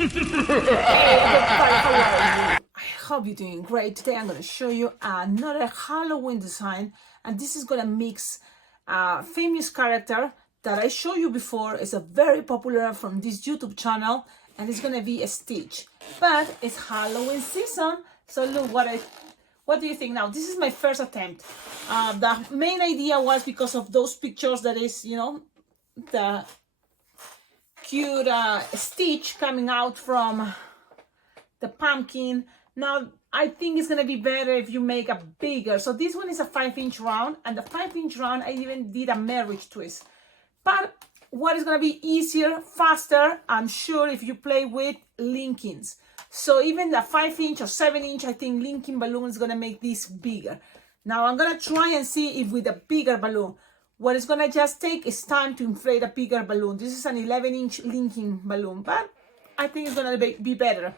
everybody, how are you? I hope you're doing great. Today I'm going to show you another Halloween design, and this is going to mix a famous character that I showed you before. It's a very popular from this YouTube channel, and it's going to be a Stitch. But it's Halloween season, so look what do you think? Now, this is my first attempt. The main idea was because of those pictures that is, you know, the cute Stitch coming out from the pumpkin. Now I think it's gonna be better if you make a bigger. So this one is a 5-inch round, and the 5-inch round I even did a marriage twist. But what is gonna be easier, faster, I'm sure, if you play with linkings. So even the 5-inch or 7-inch, I think linking balloon is gonna make this bigger. Now I'm gonna try and see if with a bigger balloon, what it's gonna just take is time to inflate a bigger balloon. This is an 11-inch linking balloon, but I think it's gonna be better.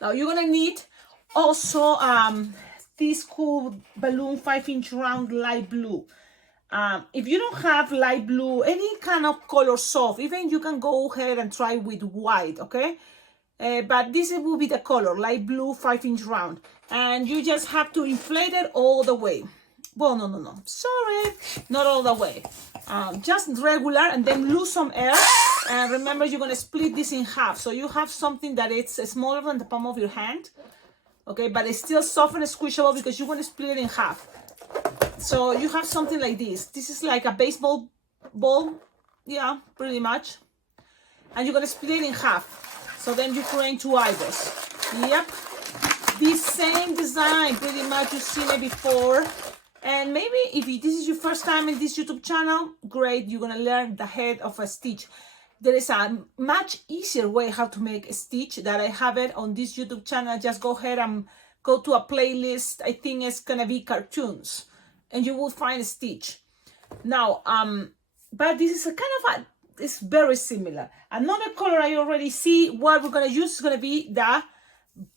Now you're gonna need also this cool balloon 5-inch round light blue. If you don't have light blue, any kind of color soft, even you can go ahead and try with white, okay? But this will be the color, light blue 5-inch round. And you just have to inflate it all the way. Well, no, sorry, not all the way. Just regular, and then lose some air. And remember, you're gonna split this in half. So you have something that it's smaller than the palm of your hand, okay? But it's still soft and squishable because you're gonna split it in half. So you have something like this. This is like a baseball ball, yeah, pretty much. And you're gonna split it in half. So then you create two eyeballs. Yep, this same design, pretty much you've seen it before. And maybe if this is your first time in this YouTube channel, great, you're gonna learn the head of a Stitch. There is a much easier way how to make a Stitch that I have it on this YouTube channel. Just go ahead and go to a playlist. I think it's gonna be cartoons, and you will find a Stitch. Now, but this is a kind of it's very similar. Another color I already see what we're gonna use is gonna be the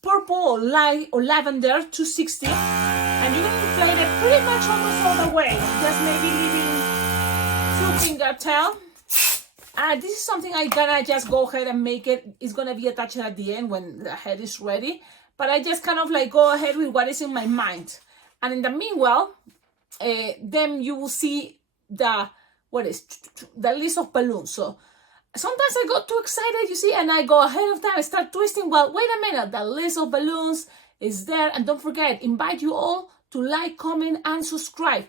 purple or light or lavender 260. And you're going to inflate it pretty much almost all the way. Just maybe leaving 2-finger tail. This is something I'm gonna just go ahead and make it. It's gonna be attached at the end when the head is ready. But I just kind of like go ahead with what is in my mind. And in the meanwhile, then you will see the list of balloons. So sometimes I got too excited, you see, and I go ahead of time, I start twisting. Well, wait a minute, the list of balloons is there. And don't forget, invite you all to like, comment, and subscribe.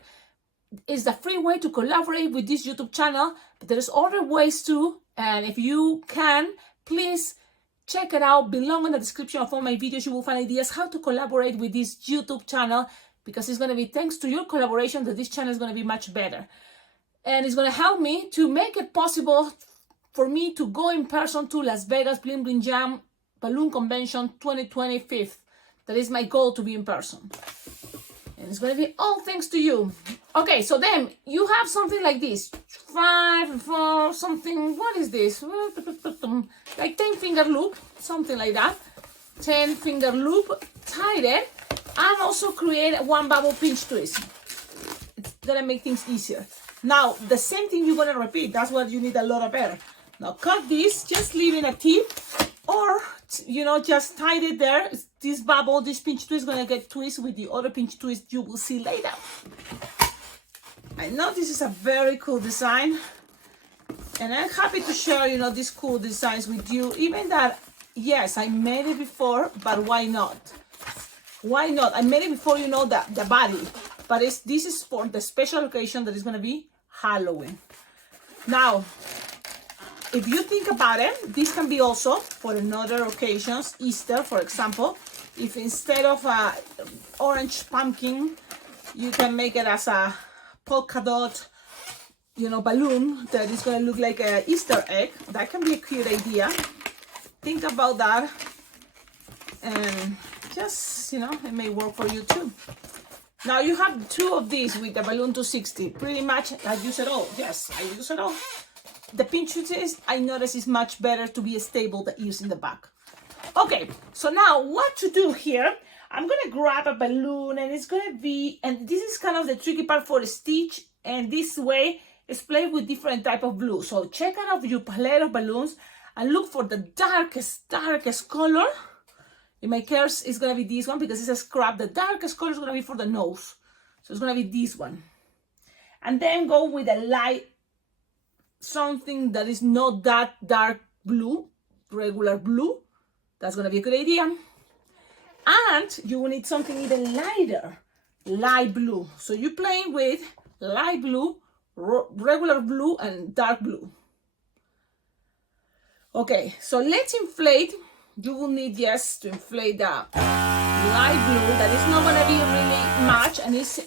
It's the free way to collaborate with this YouTube channel, but there's other ways too. And if you can, please check it out below in the description of all my videos. You will find ideas how to collaborate with this YouTube channel, because it's going to be thanks to your collaboration that this channel is going to be much better. And it's going to help me to make it possible for me to go in person to Las Vegas Bling Bling Jam Balloon Convention 2025. That is my goal, to be in person. And it's going to be all thanks to you. Okay, so then you have something like this. 5, 4, something. What is this? Like 10-finger loop, something like that. 10-finger loop, tie it, and also create one bubble pinch twist. It's going to make things easier. Now, the same thing you're going to repeat. That's what you need a lot of air. Now, cut this, just leaving a tip, or, you know, just tie it there. This bubble, this pinch twist is going to get twisted with the other pinch twist you will see later. I know this is a very cool design, and I'm happy to share, you know, these cool designs with you. Even that, yes, I made it before, but why not? Why not? I made it before, you know, the body, but this is for the special occasion that is going to be Halloween. Now, if you think about it, this can be also for another occasions, Easter, for example. If instead of a orange pumpkin, you can make it as a polka dot, you know, balloon that is going to look like an Easter egg. That can be a cute idea. Think about that, and just, you know, it may work for you too. Now you have 2 of these with the balloon 260. Pretty much I use it all. Yes, I use it all. The pinch twist, I notice, is much better to be stable, the ears in the back. Okay, so now what to do here? I'm gonna grab a balloon, and it's gonna be, and this is kind of the tricky part for the Stitch, and this way is played with different type of blue. So check out of your palette of balloons. and look for the darkest color. In my case, it's gonna be this one because it's a scrap. The darkest color is gonna be for the nose. So it's gonna be this one. And then go with a light, something that is not that dark blue, regular blue. That's gonna be a good idea. And you will need something even lighter, light blue. So you're playing with light blue, regular blue, and dark blue. Okay, so let's inflate. You will need, yes, to inflate the light blue. That is not gonna be really much, and it's,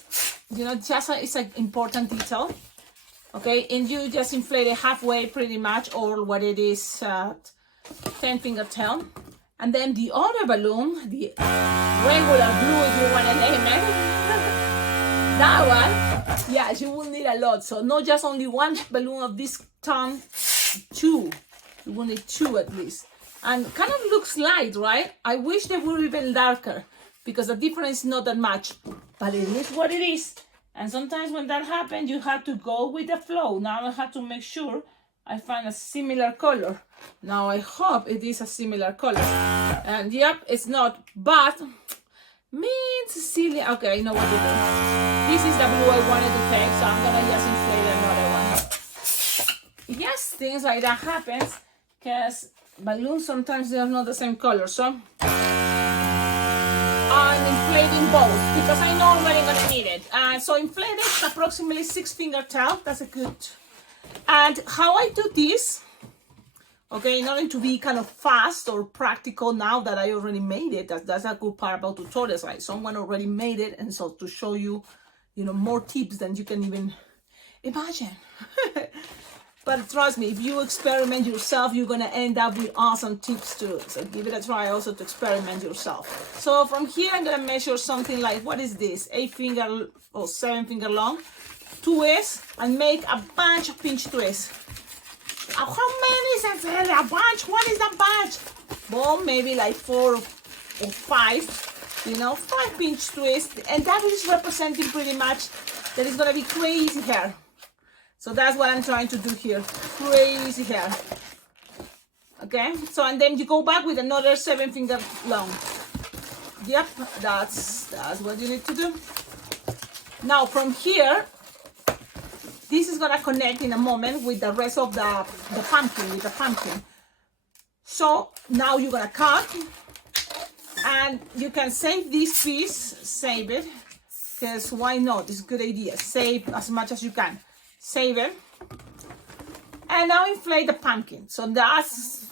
you know, just it's an important detail. Okay, and you just inflate it halfway pretty much, or what it is, 10 finger tail. And then the other balloon, the regular blue, if you want to name it, that one, yeah, you will need a lot. So not just only one balloon of this tongue, two. You will need two at least. And kind of looks light, right? I wish they were even darker because the difference is not that much, but it is what it is. And sometimes when that happens, you have to go with the flow. Now I have to make sure I find a similar color. Now I hope it is a similar color. And yep, it's not, but me and Cecilia, okay, I know what to do. This is the blue I wanted to take, so I'm gonna just inflate another one. Yes, things like that happens because balloons sometimes they are not the same color. So I'm inflating both because I know I'm really gonna need it. So inflated approximately 6 finger tail. That's a good. And how I do this, okay, in order to be kind of fast or practical now that I already made it, that's a good part about tutorials, right? Someone already made it, and so to show you, you know, more tips than you can even imagine. But trust me, if you experiment yourself, you're gonna end up with awesome tips too. So give it a try also to experiment yourself. So from here, I'm gonna measure something like, what is this? 8 finger or 7 finger long twist, and make a bunch of pinch twists. How many is a bunch? What is a bunch? Well, maybe like 4 or 5, you know, 5 pinch twists, and that is representing pretty much that is gonna be crazy hair. So that's what I'm trying to do here, crazy hair. Okay, so and then you go back with another 7 finger long. Yep, that's what you need to do. Now from here, this is gonna connect in a moment with the rest of the pumpkin, with the pumpkin. So now you're gonna cut, and you can save this piece, save it, because why not? It's a good idea. Save as much as you can. Save it. And now inflate the pumpkin. So that's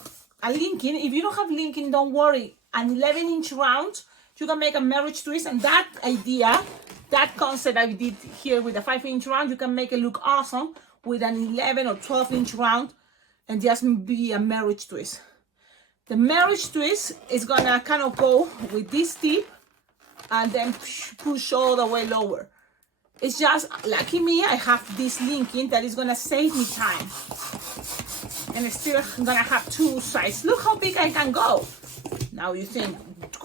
a linking. If you don't have linking, don't worry. An 11-inch round, you can make a marriage twist, and that idea, that concept I did here with a 5-inch round, you can make it look awesome with an 11 or 12-inch round and just be a marriage twist. The marriage twist is gonna kind of go with this tip and then push all the way lower. It's just, lucky me, I have this linking that is gonna save me time. And it's still gonna have 2 sides. Look how big I can go. Now you think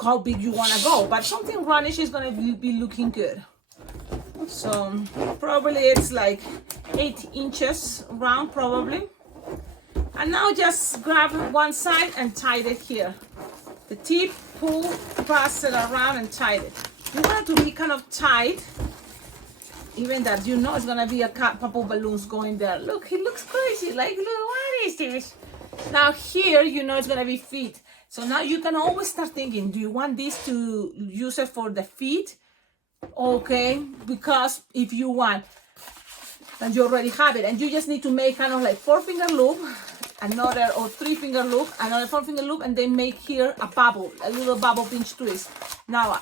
how big you wanna go, but something roundish is gonna be looking good. So probably it's like 8 inches round probably. And now just grab one side and tie it here. The tip, pull, pass it around and tie it. You want it to be kind of tight, even that you know it's gonna be a couple balloons going there. Look, it looks crazy. Like, look, what is this? Now here, you know it's gonna be feet. So now you can always start thinking, do you want this to use it for the feet? Okay, because if you want, then you already have it, and you just need to make kind of like 4-finger loop, another or 3-finger loop, another 4-finger loop, and then make here a bubble, a little bubble pinch twist. Now,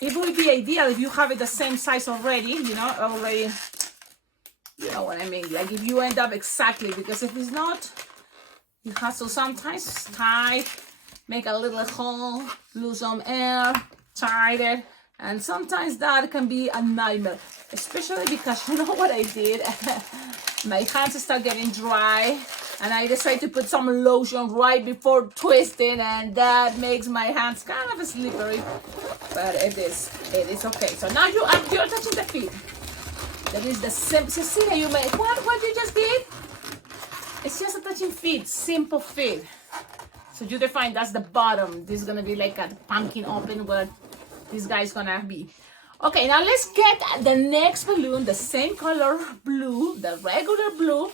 it would be ideal if you have it the same size already, you know what I mean, like if you end up exactly, because if it's not, you have to sometimes tie, make a little hole, lose some air, tie it, and sometimes that can be a nightmare, especially because you know what I did? My hands start getting dry, and I decided to put some lotion right before twisting, and that makes my hands kind of slippery, but it is okay. So now you're touching the feet. That is the same. Cecilia, you made what you just did? It's just attaching feet, simple feet. So you define that's the bottom. This is gonna be like a pumpkin open where this guy is gonna be. Okay, now let's get the next balloon, the same color blue, the regular blue,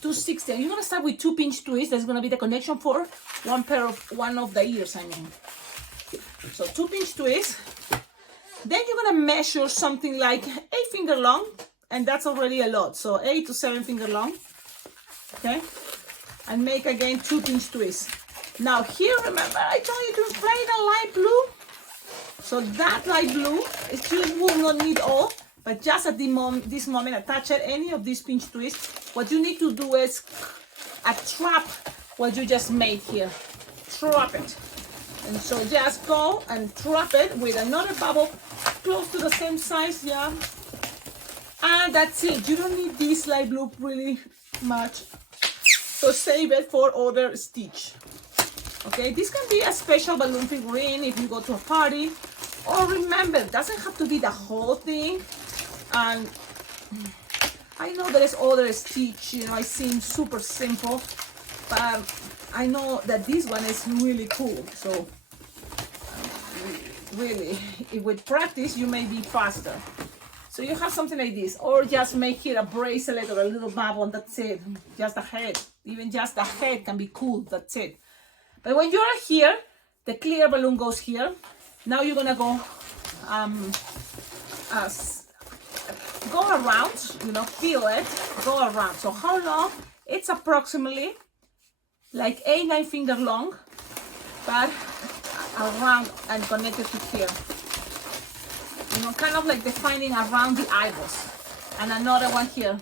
260. You're gonna start with 2 pinch twists. That's gonna be the connection for one of the ears, I mean. So 2 pinch twists. Then you're gonna measure something like 8 finger long, and that's already a lot. So 8 to 7 finger long, okay? And make again 2 pinch twists. Now here, remember I told you to spray the light blue? So that light blue, you will not need all, but just at this moment, attach any of these pinch twists. What you need to do is trap what you just made here. Trap it. And so just go and trap it with another bubble close to the same size, yeah. And that's it. You don't need this light blue really much. So save it for other stitch. Okay, this can be a special balloon figurine if you go to a party. Or remember, it doesn't have to be the whole thing. And I know there is other stitch, you know, it seems super simple, but I know that this one is really cool. So really, if with practice, you may be faster. So you have something like this, or just make it a bracelet or a little bubble, and that's it. Just the head, even just the head can be cool, that's it. But when you're here, the clear balloon goes here. Now you're gonna go go around, you know, feel it, go around. So how long? It's approximately like 8-9 finger long, but around and connected to here. You know, kind of like defining around the eyeballs. And another one here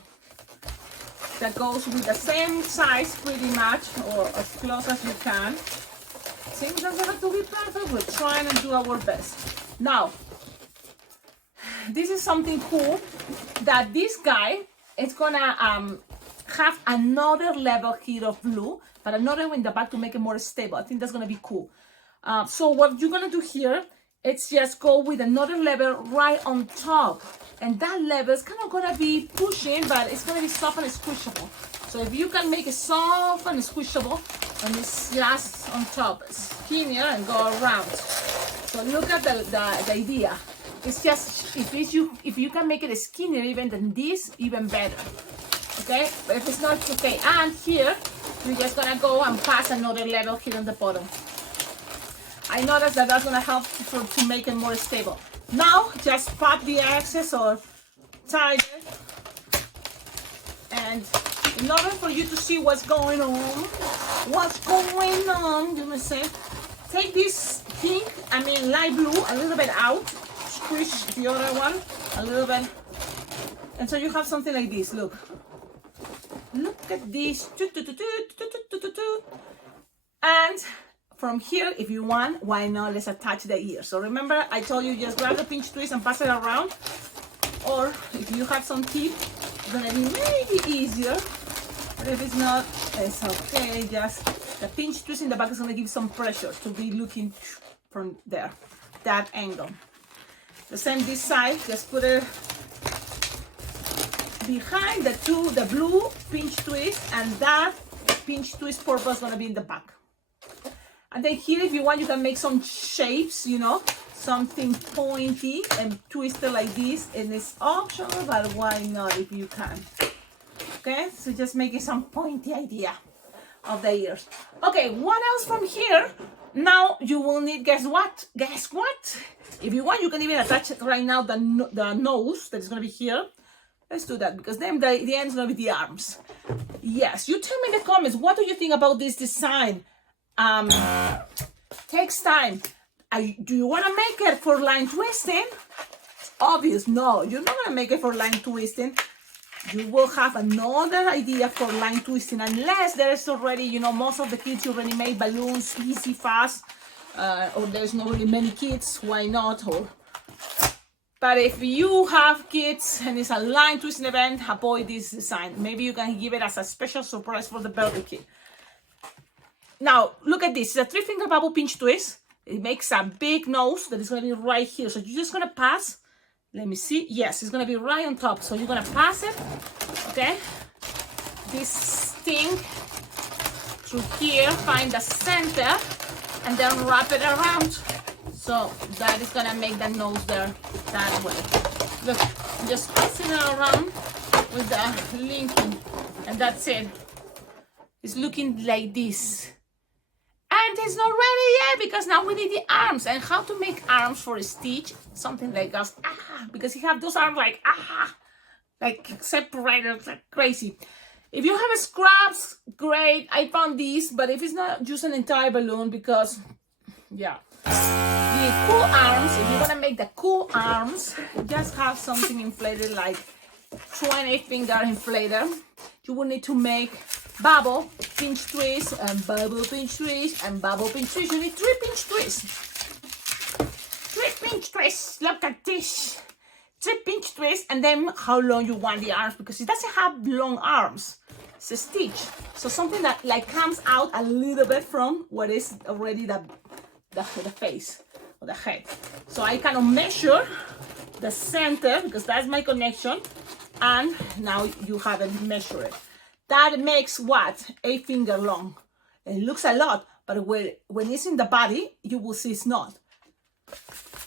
that goes with the same size pretty much, or as close as you can. Things doesn't have to be perfect, we're trying to do our best. Now, this is something cool that this guy is gonna have another level here of blue, but another one in the back to make it more stable. I think that's gonna be cool. So what you're gonna do here, it's just go with another level right on top. And that level is kind of gonna be pushing, but it's gonna be soft and squishable. So if you can make it soft and squishable, and it's just on top, skinnier and go around. So look at the idea. It's just, if you can make it skinnier even than this, even better. Okay, but if it's not, okay. And here, you're just gonna go and pass another level here on the bottom. I noticed that that's gonna help to make it more stable. Now, just pop the excess or tie it. And in order for you to see what's going on, you may say, take this pink, light blue, a little bit out, squish the other one a little bit, and so you have something like this. Look at this, and from here, if you want, why not, let's attach the ear. So remember, I told you just grab the pinch twist and pass it around, or if you have some teeth, it's gonna be maybe easier. But if it's not, it's okay. Just the pinch twist in the back is going to give some pressure to be looking from there, that angle. The same this side, just put it behind the blue pinch twist, and that pinch twist purple is going to be in the back. And then here, if you want, you can make some shapes, you know, something pointy and twisted like this, and it's optional, but why not if you can? Okay, so just making some pointy idea of the ears. Okay, what else from here? Now you will need, guess what? If you want, you can even attach it right now, the nose that is going to be here. Let's do that, because then the end is going to be the arms. Yes, you tell me in the comments, what do you think about this design? Takes time. Do you want to make it for line twisting? Obvious, no, you're not going to make it for line twisting. You will have another idea for line twisting, unless there's already, you know, most of the kits you already made balloons, easy, fast, or there's not really many kits, why not? But if you have kits and it's a line twisting event, avoid this design. Maybe you can give it as a special surprise for the birthday kit. Now, look at this. It's a 3-finger bubble pinch twist. It makes a big nose that is going to be right here. So you're just going to pass. Let me see. Yes, it's going to be right on top. So you're going to pass it. Okay. This thing through here, find the center, and then wrap it around. So that is gonna make the nose there that way. Look, just passing it around with the linking, and that's it. It's looking like this. And it's not ready yet because now we need the arms. And how to make arms for a Stitch? Something like us. Because you have those arms like separated like crazy. If you have a scraps, great. I found these, but if it's not, just an entire balloon because, yeah. The cool arms, if you want to make the cool arms, just have something inflated like 20 finger inflator. You will need to make bubble, pinch twist, and bubble, pinch twist, and bubble, pinch twist. You need 3 pinch twists. 3 pinch twists. Look at this. 3 pinch twists, and then how long you want the arms, because it doesn't have long arms. It's a Stitch. So something that like comes out a little bit from what is already the face or the head. So I kind of measure the center because that's my connection, and now you have it measured. That makes what? 8 finger long. It looks a lot, but when it's in the body, you will see it's not.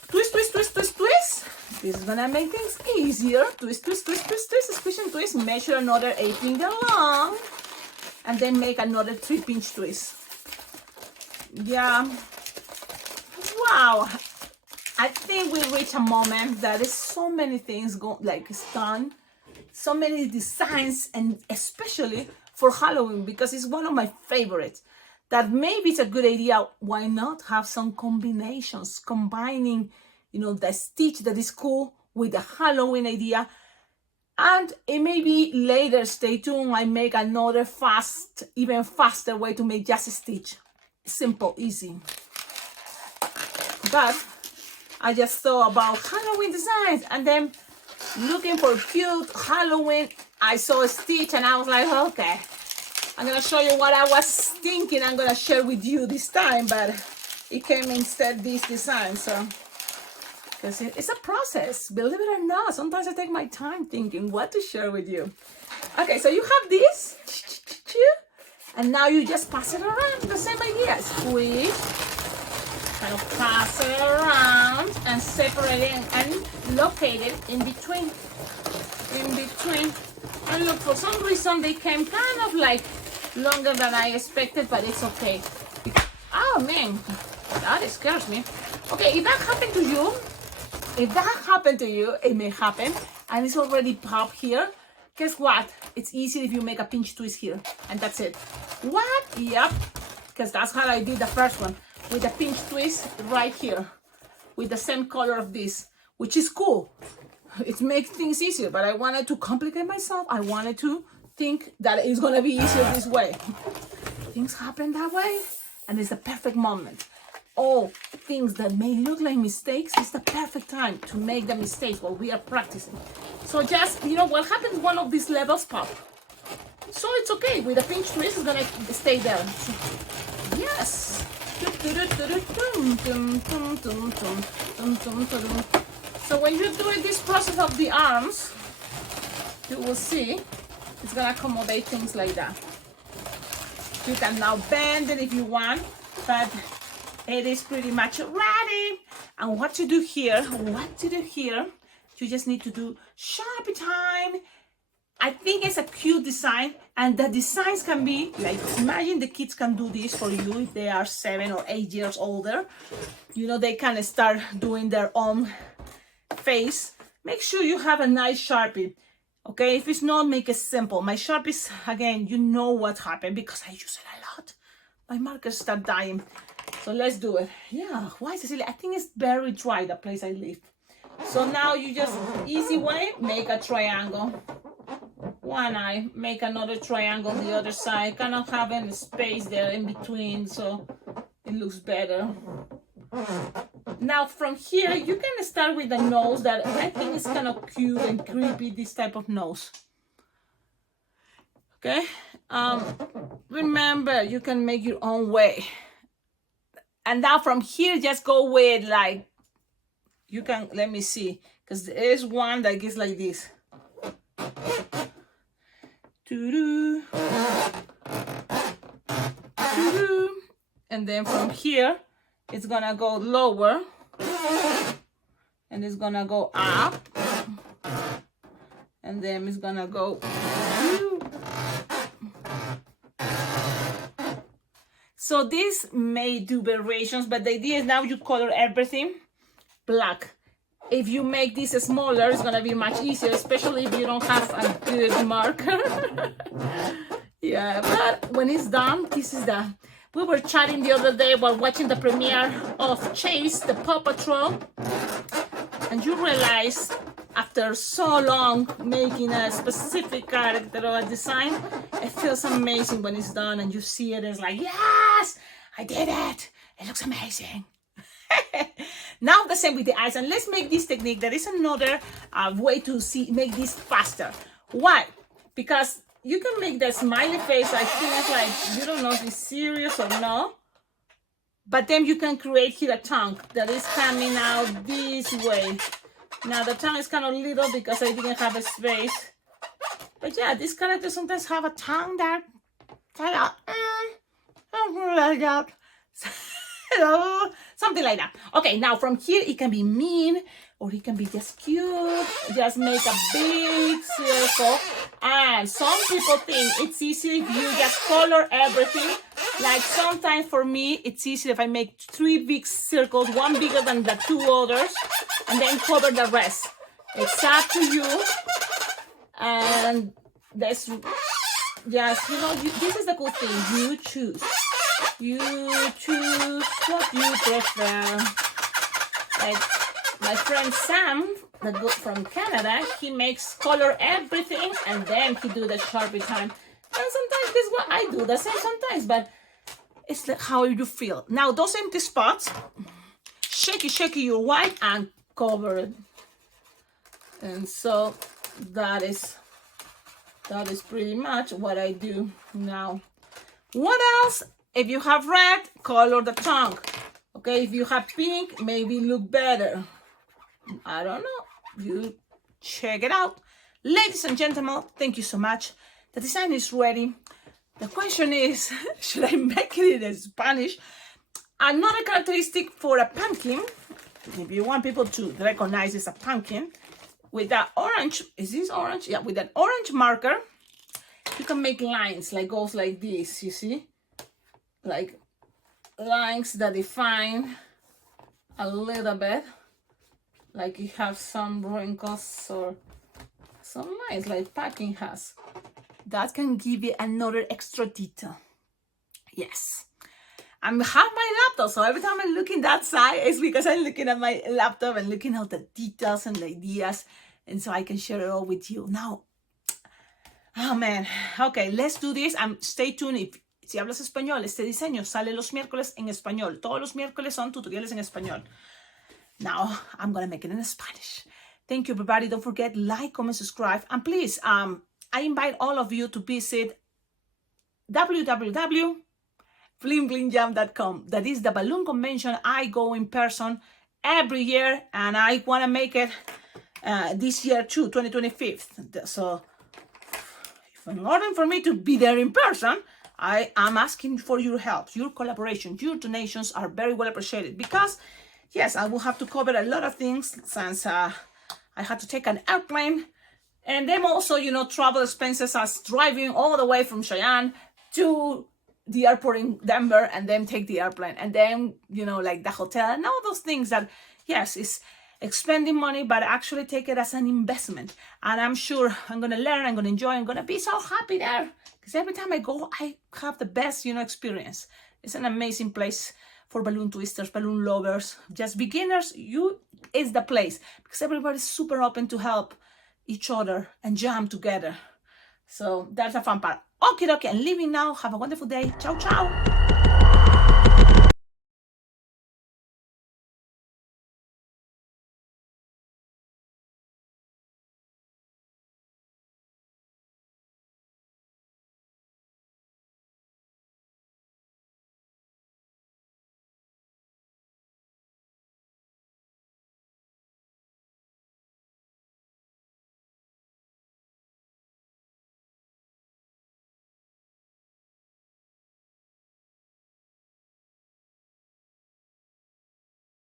Twist, twist, twist, twist, twist. This is gonna make things easier. Twist, twist, twist, twist, twist, squish and twist. Measure another 8 finger long, and then make another 3 pinch twist. Yeah. Wow. I think we reach a moment that is so many things it's done. So many designs, and especially for Halloween, because it's one of my favorites. That maybe it's a good idea. Why not have some combinations, combining, the Stitch that is cool with the Halloween idea. And it may be later, stay tuned, I make another even faster way to make just a Stitch. Simple, easy. But I just thought about Halloween designs, and then looking for cute Halloween, I saw a Stitch and I was like, okay, I'm gonna show you what I was thinking I'm gonna share with you this time, but it came instead this design. So because it's a process, believe it or not. Sometimes I take my time thinking what to share with you. Okay, so you have this, and now you just pass it around. The same idea, squeeze, kind of pass it around and separate it and locate it in between. And look, for some reason they came kind of like longer than I expected, but it's okay. Oh man, that scares me. Okay, if that happened to you, it may happen, and it's already popped here. Guess what? It's easy if you make a pinch twist here, and that's it. What? Yep, because that's how I did the first one, with a pinch twist right here, with the same color of this, which is cool. It makes things easier, but I wanted to complicate myself. I wanted to think that it's gonna be easier this way. Things happen that way, and it's the perfect moment. All things that may look like mistakes, it's the perfect time to make the mistakes while we are practicing. So just, what happens, one of these levels pop. So it's okay, with a pinch twist, it's gonna stay there. Yes. So when you're doing this process of the arms, you will see it's gonna accommodate things like that. You can now bend it if you want, but it is pretty much ready. And what to do here, you just need to do Sharpie time. I think it's a cute design, and the designs can be like, imagine the kids can do this for you if they are 7 or 8 years older. They can start doing their own face. Make sure you have a nice Sharpie. Okay, if it's not, make it simple. My Sharpies, again, you know what happened because I use it a lot. My markers start dying. So let's do it. Yeah, why, Cecilia? I think it's very dry, the place I live. So now you just, easy way, make a triangle. One eye, make another triangle on the other side, kind of having a space there in between so it looks better. Now from here, you can start with the nose that I think is kind of cute and creepy, this type of nose. Okay, remember, you can make your own way. And now from here, just go with like, you can, let me see, because there is one that gets like this. And then from here, it's gonna go lower. And it's gonna go up. And then it's gonna go. So this may do variations, but the idea is now you color everything black. If you make this smaller, it's gonna be much easier, especially if you don't have a good marker. Yeah, but when it's done, this is the... We were chatting the other day while watching the premiere of Chase, the Paw Patrol, and you realize after so long making a specific character or a design, it feels amazing when it's done and you see it. It's like, yes, I did it. It looks amazing. Now the same with the eyes, and let's make this technique. There is another way to make this faster. Why? Because you can make the smiley face like things like you don't know if it's serious or no, but then you can create here a tongue that is coming out this way. Now the tongue is kind of little because I didn't have a space, but yeah, these characters sometimes have a tongue that kind of like that. Something like that. Okay, now from here it can be mean or it can be just cute. Just make a big circle. And some people think it's easy if you just color everything. Like sometimes for me it's easier if I make 3 big circles, one bigger than the 2 others, and then cover the rest. It's up to you. And that's just, you know, this is the cool thing. You choose. You choose what you prefer. Like my friend Sam, that goes from Canada, he makes color everything and then he do the Sharpie time. And sometimes this is what I do, the same sometimes, but it's like how you feel. Now those empty spots, shaky your white and cover it. And so that is pretty much what I do now. What else? If you have red, color the tongue. Okay, if you have pink, maybe look better. I don't know. You check it out. Ladies and gentlemen, thank you so much. The design is ready. The question is, should I make it in Spanish? Another characteristic for a pumpkin, if you want people to recognize it's a pumpkin, with that orange, is this orange? Yeah, with an orange marker, you can make lines like goes like this, you see? Like lines that define a little bit, like you have some wrinkles or some lines like packing has. That can give you another extra detail. Yes. I have my laptop, so every time I'm looking that side, it's because I'm looking at my laptop and looking at the details and the ideas, and so I can share it all with you. Now, oh man, okay, let's do this, and stay tuned. Si hablas español, este diseño sale los miércoles en español. Todos los miércoles son tutoriales en español. Now, I'm going to make it in Spanish. Thank you, everybody. Don't forget, like, comment, subscribe. And please, I invite all of you to visit www.blingblingjam.com. That is the balloon convention. I go in person every year, and I want to make it this year too, 2025. So, in order for me to be there in person, I am asking for your help, your collaboration, your donations are very well appreciated because, yes, I will have to cover a lot of things since I had to take an airplane, and then also, you know, travel expenses as driving all the way from Cheyenne to the airport in Denver and then take the airplane and then, you know, like the hotel and all those things that, yes, is expending money, but actually take it as an investment. And I'm sure I'm going to learn, I'm going to enjoy, I'm going to be so happy there. Because every time I go, I have the best, you know, experience. It's an amazing place for balloon twisters, balloon lovers, just beginners. It's the place because everybody's super open to help each other and jam together. So that's a fun part. Okay, I'm leaving now. Have a wonderful day. Ciao, ciao.